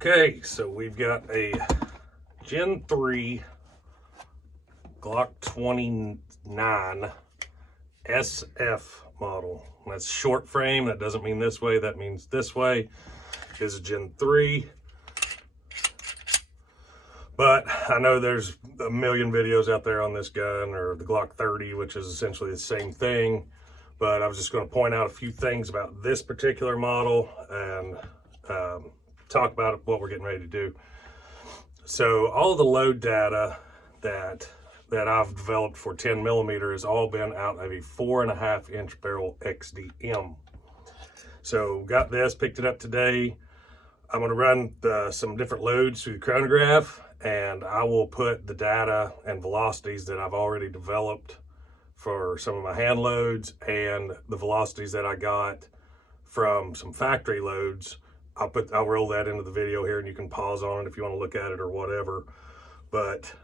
Okay, so we've got a Gen 3 Glock 29 SF model. That's short frame. That doesn't mean this way. That means this way. Is a Gen 3. But I know there's a million videos out there on this gun, or the Glock 30, which is essentially the same thing. But I was just going to point out a few things about this particular model and talk about what we're getting ready to do. So all of the load data that I've developed for 10 millimeter has all been out of a 4.5 inch barrel XDM. So got this, picked it up today. I'm going to run some different loads through the chronograph, and I will put the data and velocities that I've already developed for some of my hand loads and the velocities that I got from some factory loads. I'll roll that into the video here, and you can pause on it if you want to look at it or whatever. But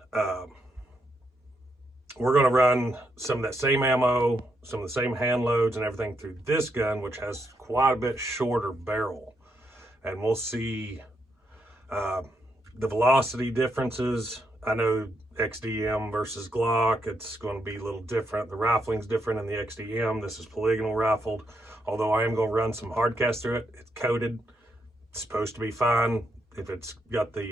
we're going to run some of that same ammo, some of the same hand loads and everything through this gun, which has quite a bit shorter barrel. And we'll see the velocity differences. I know XDM versus Glock, it's going to be a little different. The rifling's different in the XDM. This is polygonal rifled, although I am going to run some hard cast through it. It's coated. It's supposed to be fine if it's got the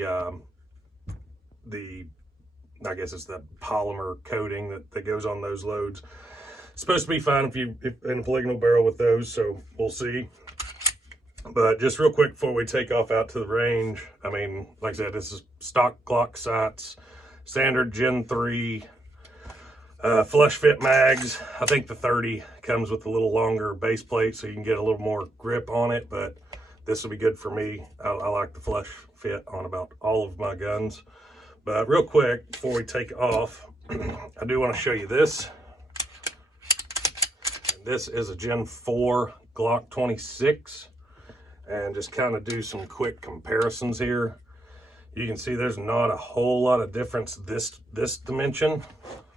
I guess it's the polymer coating that goes on those loads. It's supposed to be fine if in a polygonal barrel with those, so we'll see. But just real quick before we take off out to the range, I mean, like I said, this is stock Glock sights, standard Gen 3, flush fit mags. I think the 30 comes with a little longer base plate so you can get a little more grip on it, but this will be good for me. I like the flush fit on about all of my guns. But real quick, before we take off, I do want to show you this. And this is a Gen 4 Glock 26. And just kind of do some quick comparisons here. You can see there's not a whole lot of difference this dimension.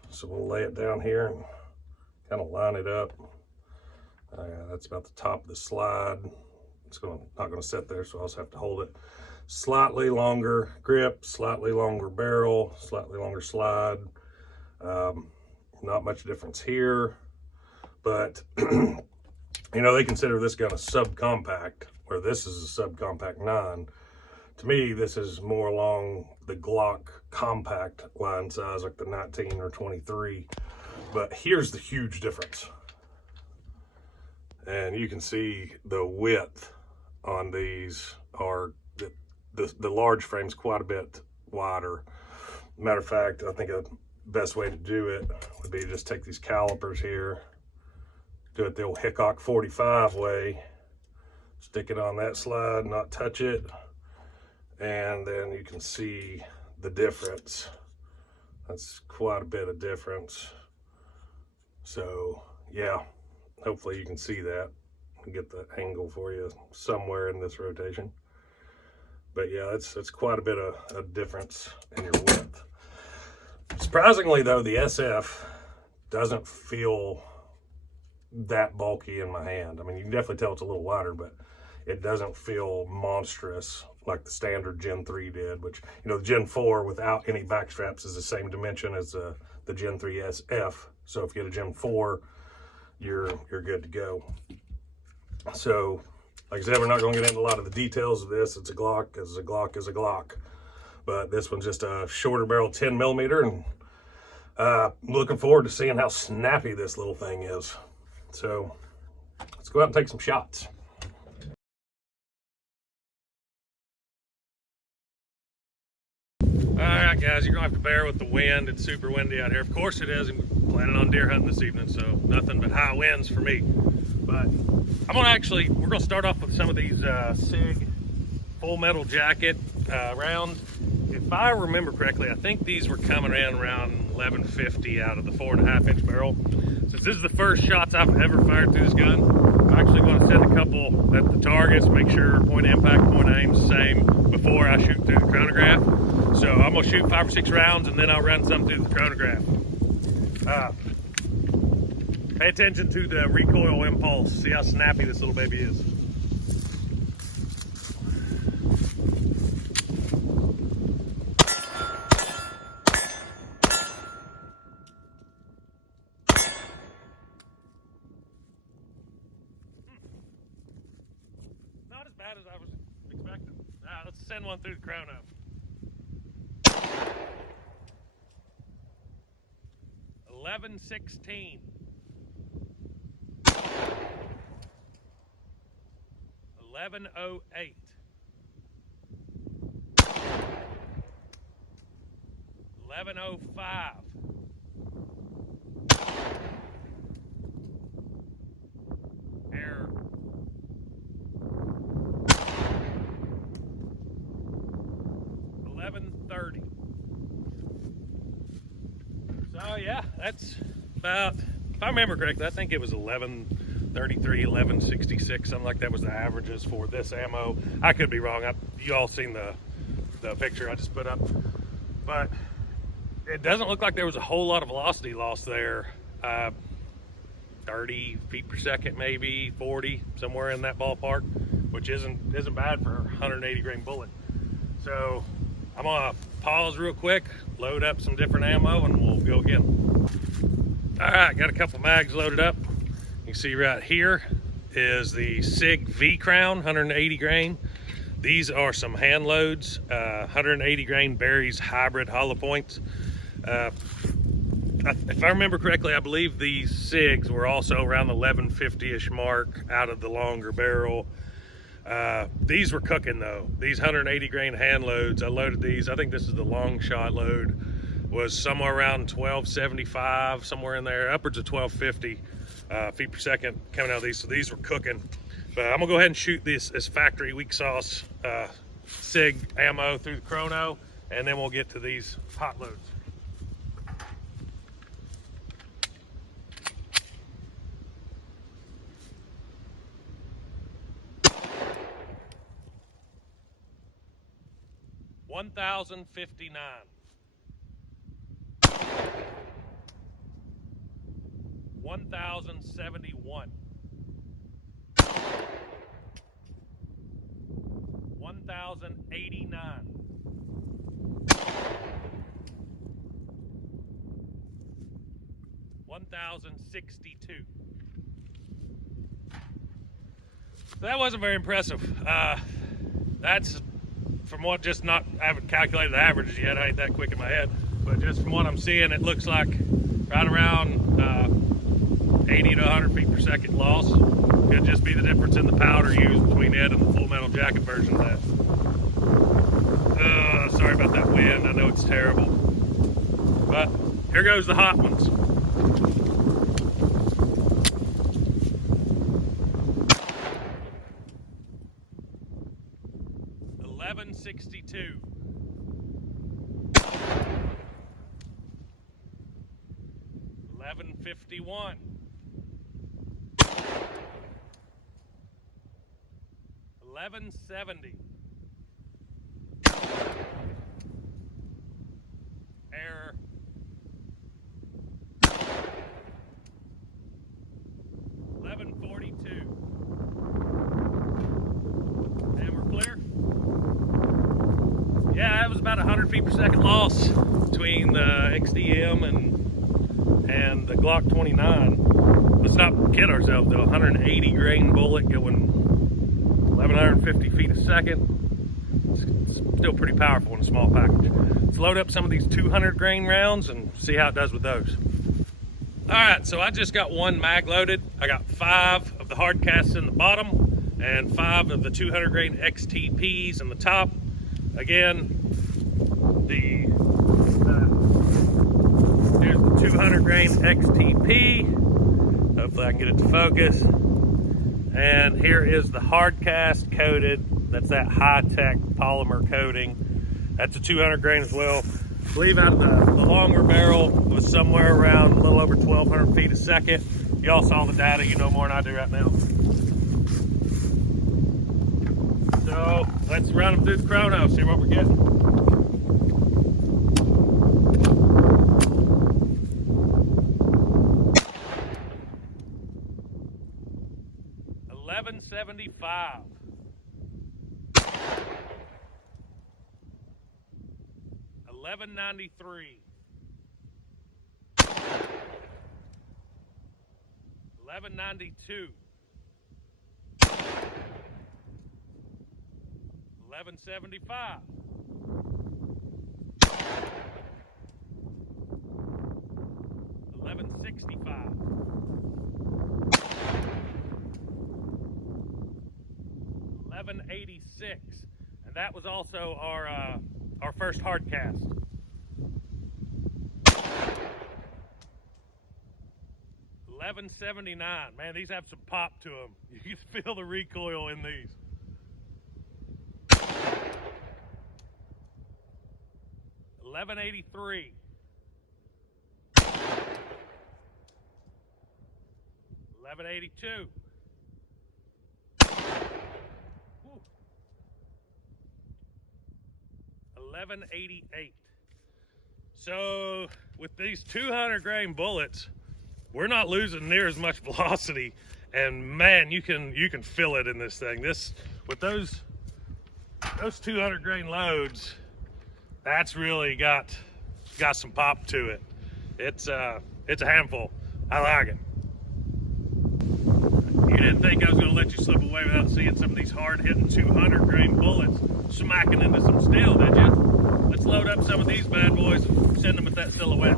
So we'll lay it down here and kind of line it up. That's about the top of the slide. It's not going to sit there, so I'll just have to hold it. Slightly longer grip, slightly longer barrel, slightly longer slide. Not much difference here, but you know, they consider this gun a subcompact, where this is a subcompact 9. To me, this is more along the Glock compact line size, like the 19 or 23. But here's the huge difference. And you can see the width on these are, the large frame's quite a bit wider. Matter of fact, I think the best way to do it would be to just take these calipers here, do it the old Hickok 45 way, stick it on that slide, not touch it, and then you can see the difference. That's quite a bit of difference. So yeah, hopefully you can see that. I'll get the angle for you somewhere in this rotation. But yeah, it's quite a bit of a difference in your width. Surprisingly though, the SF doesn't feel that bulky in my hand. I mean, you can definitely tell it's a little wider, but it doesn't feel monstrous like the standard Gen 3 did, which, you know, the Gen 4 without any back straps is the same dimension as the Gen 3 SF. So if you get a Gen 4, you're good to go. So, like I said, we're not going to get into a lot of the details of this. It's a Glock, as a Glock is a Glock. But this one's just a shorter barrel 10 millimeter, and I'm looking forward to seeing how snappy this little thing is. So let's go out and take some shots. All right, guys, you're gonna have to bear with the wind. It's super windy out here. Of course it is. I'm planning on deer hunting this evening, so nothing but high winds for me. But we're gonna start off with some of these SIG full metal jacket rounds. If I remember correctly, I think these were coming in around 1150 out of the 4.5 inch barrel. Since this is the first shots I've ever fired through this gun, I'm actually going to send a couple at the targets, make sure point of impact, point of aim's the same before I shoot through the chronograph. So I'm going to shoot 5 or 6 rounds, and then I'll run some through the chronograph. Pay attention to the recoil impulse. See how snappy this little baby is. bad as I was expecting. Let's send one through the chrono. $11.16. $11.08. $11.05. Error. $11.30. So yeah, that's about, if I remember correctly, I think it was $11.33, $11.66, something like that was the averages for this ammo. I could be wrong. You all seen the picture I just put up, but it doesn't look like there was a whole lot of velocity loss there. 30 feet per second, maybe 40, somewhere in that ballpark, which isn't bad for a 180 grain bullet. So I'm gonna pause real quick, load up some different ammo, and we'll go again. All right, got a couple mags loaded up. You can see right here is the SIG V Crown 180 grain. These are some hand loads, 180 grain Berries hybrid hollow points. If I remember correctly, I believe these SIGs were also around the 1150-ish mark out of the longer barrel. These were cooking though. These 180 grain hand loads, I loaded these. I think this is the long shot load, was somewhere around 1275, somewhere in there, upwards of 1250 feet per second coming out of these. So these were cooking. But I'm gonna go ahead and shoot this as factory weak sauce SIG ammo through the chrono, and then we'll get to these hot loads. $1,059. $1,071. $1,089. $1,062. So that wasn't very impressive. That's from what, just not, I haven't calculated the averages yet. I ain't that quick in my head, but just from what I'm seeing, it looks like right around 80 to 100 feet per second loss. Could just be the difference in the powder used between it and the full metal jacket version of that. Sorry about that wind. I know it's terrible, but here goes the hot ones. $11.62. $11.51. $11.70. Error. $11.42. And we're clear. Yeah, it was about 100 feet per second loss between the XDM and the Glock 29. Let's not kid ourselves though. 180 grain bullet going 1,150 feet a second. It's still pretty powerful in a small package. Let's load up some of these 200 grain rounds and see how it does with those. All right, so I just got one mag loaded. I got 5 of the hard casts in the bottom and 5 of the 200 grain XTPs in the top. Again, here's the 200 grain XTP. Hopefully I can get it to focus. And here is the hard cast coated. That's that high-tech polymer coating. That's a 200 grain as well. I believe out of the longer barrel was somewhere around a little over 1,200 feet a second. Y'all saw the data, you know more than I do right now. So let's run them through the chrono, see what we're getting. $11.75. $11.93. $11.92. 1175. 1165. 1186. And that was also our first hard cast. 1179. Man, these have some pop to them. You can feel the recoil in these. 1183. 1182. 1188. So with these 200 grain bullets, we're not losing near as much velocity, and man, you can feel it in this thing. This with those 200 grain loads, that's really got some pop to it. It's a handful. I like it. You didn't think I was going to let you slip away without seeing some of these hard-hitting 200 grain bullets smacking into some steel, did you? Let's load up some of these bad boys and send them with that silhouette.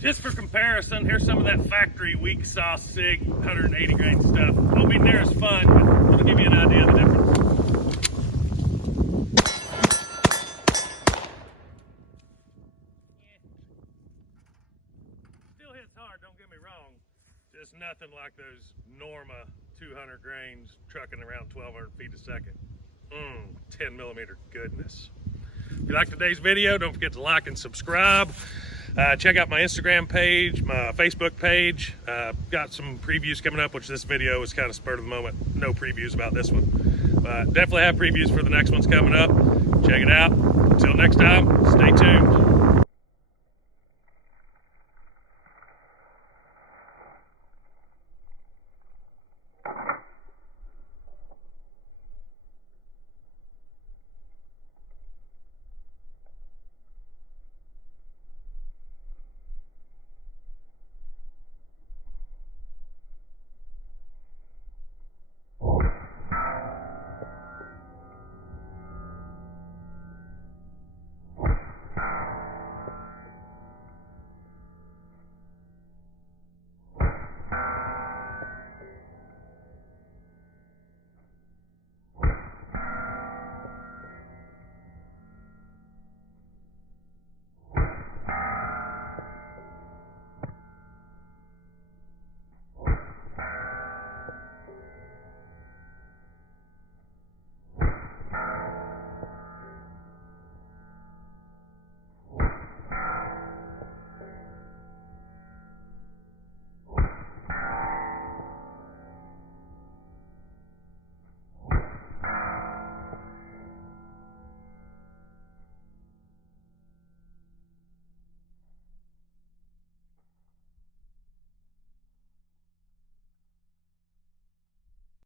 Just for comparison, here's some of that factory weak sauce SIG 180 grain stuff. Won't be near as fun, but it'll give you an idea of the difference. Still hits hard, don't get me wrong. Just nothing like those Norma 200 grains trucking around 1,200 feet a second. 10 millimeter goodness. If you like today's video, don't forget to like and subscribe. Check out my Instagram page, my Facebook page. Got some previews coming up, which this video is kind of spur of the moment. No previews about this one. But definitely have previews for the next ones coming up. Check it out. Until next time, stay tuned.